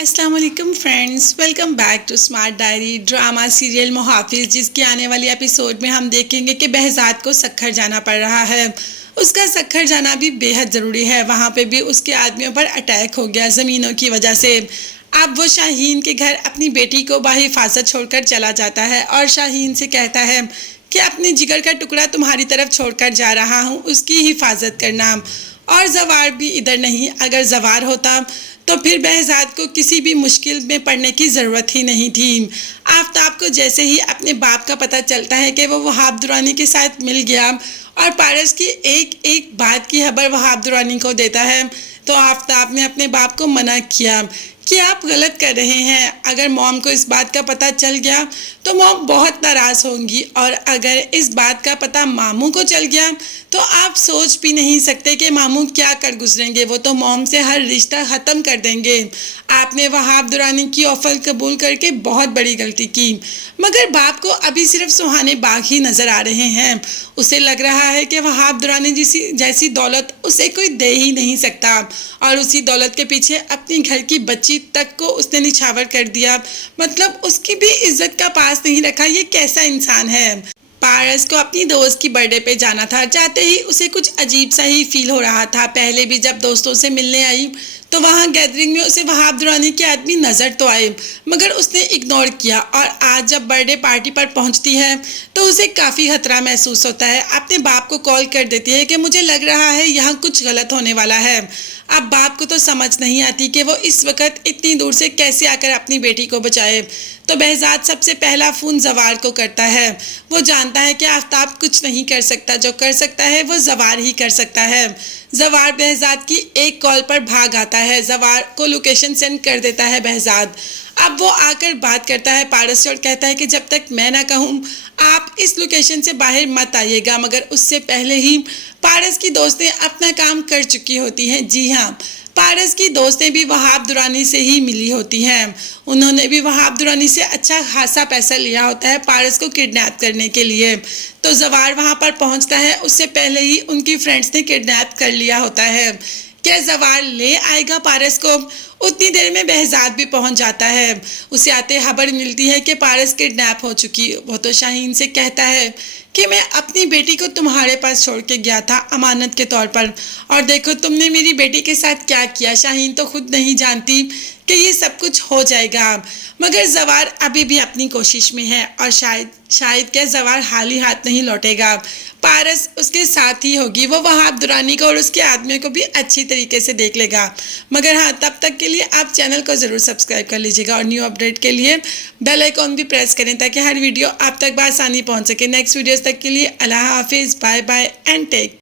अस्सलाम वालेकुम friends, welcome back to smart diary drama serial Muhafiz, जिसकी आने वाली एपिसोड में हम देखेंगे कि behज़ाद को सक्खर जाना पड़ रहा है। उसका सक्खर जाना भी बेहद ज़रूरी है। वहाँ पे भी उसके आदमियों पर अटैक हो गया ज़मीनों की वजह से। अब वो शाहीन के घर अपनी बेटी को बाहिफाजत छोड़कर चला जाता है और शाहीन से कहता है कि अपने जिगर का टुकड़ा तुम्हारी तरफ छोड़कर जा रहा हूँ, उसकी हिफाजत करना। और जवार भी इधर नहीं, अगर जवार होता तो फिर behज़ाद को किसी भी मुश्किल में पड़ने की ज़रूरत ही नहीं थी। आफ्ताब को जैसे ही अपने बाप का पता चलता है कि वो वहाब दुरानी के साथ मिल गया और पारस की एक एक बात की खबर वहाब दुरानी को देता है, तो आफ्ताब ने अपने बाप को मना किया कि आप गलत कर रहे हैं। अगर मॉम को इस बात का पता चल गया तो मॉम बहुत नाराज़ होंगी, और अगर इस बात का पता मामू को चल गया तो आप सोच भी नहीं सकते कि मामू क्या कर गुजरेंगे। वो तो मॉम से हर रिश्ता ख़त्म कर देंगे। आपने वहाब दुरानी की ऑफर कबूल करके बहुत बड़ी गलती की। मगर बाप को अभी सिर्फ सुहाने बाग ही नज़र आ रहे हैं। उसे लग रहा है कि वहाब दुरानी जैसी दौलत उसे कोई दे ही नहीं सकता, और उसी दौलत के पीछे अपनी घर की बच्ची तक को उसने निछावर कर दिया। मतलब उसकी भी इज्जत का पास नहीं रखा। ये कैसा इंसान है। पारस को अपनी दोस्त की बर्थडे पे जाना था। जाते ही उसे कुछ अजीब सा ही फील हो रहा था। पहले भी जब दोस्तों से मिलने आई तो वहाँ गैदरिंग में उसे वहाब दुरानी के आदमी नज़र तो आए, मगर उसने इग्नोर किया। और आज जब बर्थडे पार्टी पर पहुँचती है तो उसे काफ़ी खतरा महसूस होता है। अपने बाप को कॉल कर देती है कि मुझे लग रहा है यहाँ कुछ गलत होने वाला है। अब बाप को तो समझ नहीं आती कि वो इस वक्त इतनी दूर से कैसे आकर अपनी बेटी को बचाए। तो behज़ाद सबसे पहला फ़ोन जवार को करता है। वो जानता है कि आफ्ताब कुछ नहीं कर सकता, जो कर सकता है वो जवार ही कर सकता है। जवार behज़ाद की एक कॉल पर भाग आता है। जवार को लोकेशन सेंड कर देता है behज़ाद। अब वो आकर बात करता है पारस से और कहता है कि जब तक मैं ना कहूँ आप इस लोकेशन से बाहर मत आइएगा। मगर उससे पहले ही पारस की दोस्तें अपना काम कर चुकी होती हैं। जी हाँ, पारस की दोस्तें भी वहाब दुरानी से ही मिली होती हैं। उन्होंने भी वहाब दुरानी से अच्छा खासा पैसा लिया होता है पारस को किडनैप करने के लिए। तो जवार वहाँ पर पहुँचता है, उससे पहले ही उनकी फ्रेंड्स ने किडनैप कर लिया होता है। क्या जवार ले आएगा पारस को? उतनी देर में behज़ाद भी पहुंच जाता है। उसे आते खबर मिलती है कि पारस किडनैप हो चुकी। वो तो शाहीन से कहता है कि मैं अपनी बेटी को तुम्हारे पास छोड़ के गया था अमानत के तौर पर, और देखो तुमने मेरी बेटी के साथ क्या किया। शाहीन तो खुद नहीं जानती कि ये सब कुछ हो जाएगा। मगर जवार अभी भी अपनी कोशिश में है, और शायद क्या जवार हाल ही हाथ नहीं लौटेगा। पारस उसके साथ ही होगी। वो वहाब दुरानी को और उसके आदमियों को भी अच्छी तरीके से देख लेगा। मगर हाँ, तब तक के लिए आप चैनल को ज़रूर सब्सक्राइब कर लीजिएगा और न्यू अपडेट के लिए बेल आइकॉन भी प्रेस करें ताकि हर वीडियो आप तक बआसानी पहुंच सके। नेक्स्ट वीडियोस तक के लिए अल्लाह हाफिज़, बाय बाय एंड टेक